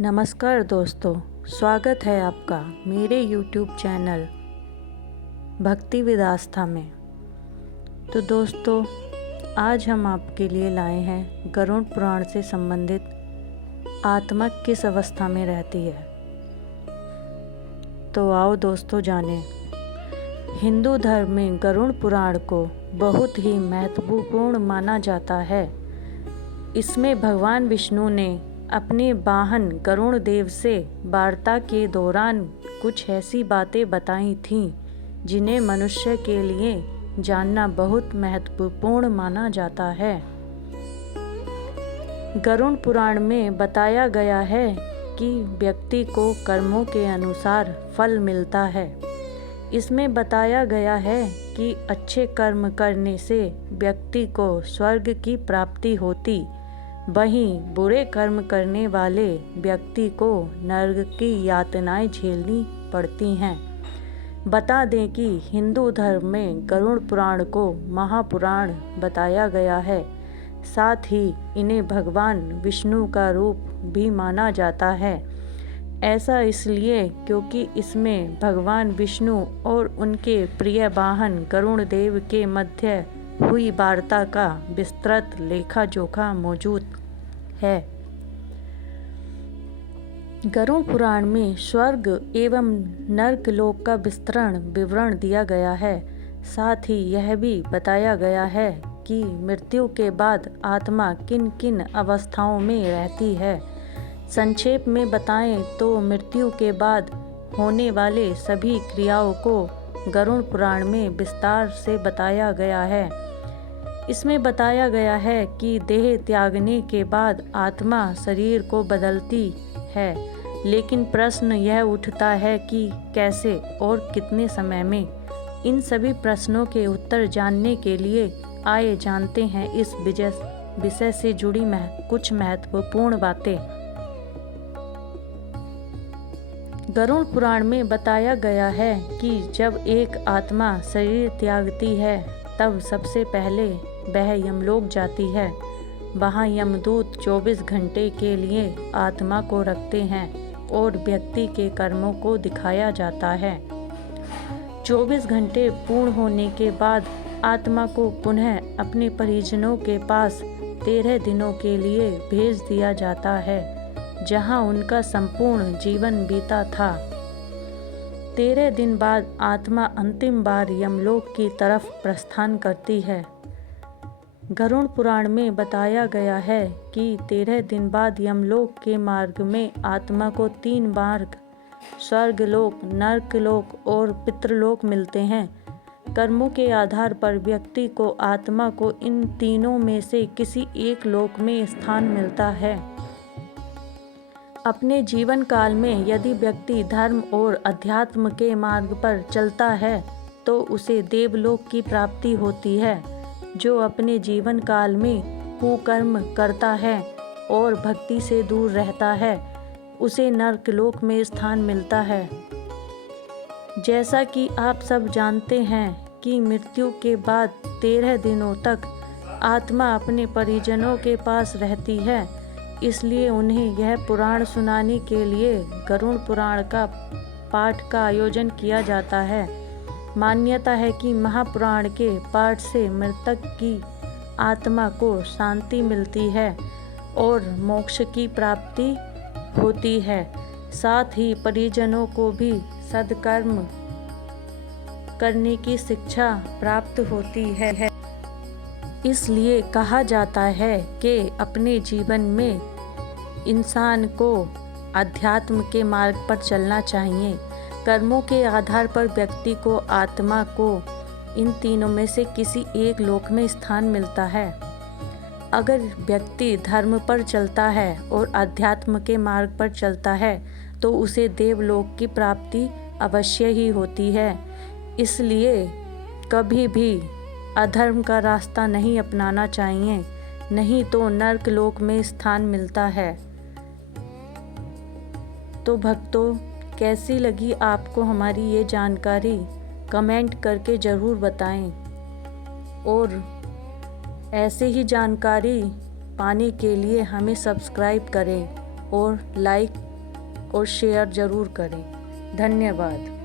नमस्कार दोस्तों, स्वागत है आपका मेरे YouTube चैनल भक्ति विद आस्था में। तो दोस्तों, आज हम आपके लिए लाए हैं गरुड़ पुराण से संबंधित आत्मा किस अवस्था में रहती है। तो आओ दोस्तों जानें। हिंदू धर्म में गरुड़ पुराण को बहुत ही महत्वपूर्ण माना जाता है। इसमें भगवान विष्णु ने अपने वाहन गरुड़ देव से वार्ता के दौरान कुछ ऐसी बातें बताई थीं जिन्हें मनुष्य के लिए जानना बहुत महत्वपूर्ण माना जाता है। गरुड़ पुराण में बताया गया है कि व्यक्ति को कर्मों के अनुसार फल मिलता है। इसमें बताया गया है कि अच्छे कर्म करने से व्यक्ति को स्वर्ग की प्राप्ति होती, वहीं बुरे कर्म करने वाले व्यक्ति को नरक की यातनाएं झेलनी पड़ती हैं। बता दें कि हिंदू धर्म में गरुड़ पुराण को महापुराण बताया गया है। साथ ही इन्हें भगवान विष्णु का रूप भी माना जाता है। ऐसा इसलिए क्योंकि इसमें भगवान विष्णु और उनके प्रिय वाहन गरुड़ देव के मध्य हुई वार्ता का विस्तृत लेखा जोखा मौजूद है। गरुड़ पुराण में स्वर्ग एवं नरक लोक का विवरण दिया गया है। साथ ही यह भी बताया गया है कि मृत्यु के बाद आत्मा किन किन अवस्थाओं में रहती है। संक्षेप में बताएं तो मृत्यु के बाद होने वाले सभी क्रियाओं को गरुड़ पुराण में विस्तार से बताया गया है। इसमें बताया गया है कि देह त्यागने के बाद आत्मा शरीर को बदलती है, लेकिन प्रश्न यह उठता है कि कैसे और कितने समय में। इन सभी प्रश्नों के उत्तर जानने के लिए आइए जानते हैं इस विषय से जुड़ी कुछ महत्वपूर्ण बातें। गरुड़ पुराण में बताया गया है कि जब एक आत्मा शरीर त्यागती है तब सबसे पहले वह यमलोक जाती है। वहाँ यमदूत 24 घंटे के लिए आत्मा को रखते हैं और व्यक्ति के कर्मों को दिखाया जाता है। 24 घंटे पूर्ण होने के बाद आत्मा को पुनः अपने परिजनों के पास 13 दिनों के लिए भेज दिया जाता है, जहाँ उनका संपूर्ण जीवन बीता था। 13 दिन बाद आत्मा अंतिम बार यमलोक की तरफ प्रस्थान करती है। गरुड़ पुराण में बताया गया है कि 13 दिन बाद यमलोक के मार्ग में आत्मा को 3 मार्ग स्वर्गलोक, नरकलोक और पितृलोक मिलते हैं। कर्मों के आधार पर व्यक्ति को आत्मा को इन तीनों में से किसी एक लोक में स्थान मिलता है। अपने जीवन काल में यदि व्यक्ति धर्म और अध्यात्म के मार्ग पर चलता है तो उसे देवलोक की प्राप्ति होती है। जो अपने जीवन काल में कुकर्म करता है और भक्ति से दूर रहता है उसे नरकलोक में स्थान मिलता है। जैसा कि आप सब जानते हैं कि मृत्यु के बाद 13 दिनों तक आत्मा अपने परिजनों के पास रहती है, इसलिए उन्हें यह पुराण सुनाने के लिए गरुड़ पुराण का पाठ का आयोजन किया जाता है। मान्यता है कि महापुराण के पाठ से मृतक की आत्मा को शांति मिलती है और मोक्ष की प्राप्ति होती है। साथ ही परिजनों को भी सद्कर्म करने की शिक्षा प्राप्त होती है। इसलिए कहा जाता है कि अपने जीवन में इंसान को अध्यात्म के मार्ग पर चलना चाहिए। कर्मों के आधार पर व्यक्ति को आत्मा को इन तीनों में से किसी एक लोक में स्थान मिलता है। अगर व्यक्ति धर्म पर चलता है और अध्यात्म के मार्ग पर चलता है तो उसे देवलोक की प्राप्ति अवश्य ही होती है। इसलिए कभी भी अधर्म का रास्ता नहीं अपनाना चाहिए, नहीं तो नरक लोक में स्थान मिलता है। तो भक्तों, कैसी लगी आपको हमारी ये जानकारी? कमेंट करके ज़रूर बताएं और ऐसे ही जानकारी पाने के लिए हमें सब्सक्राइब करें और लाइक और शेयर ज़रूर करें। धन्यवाद।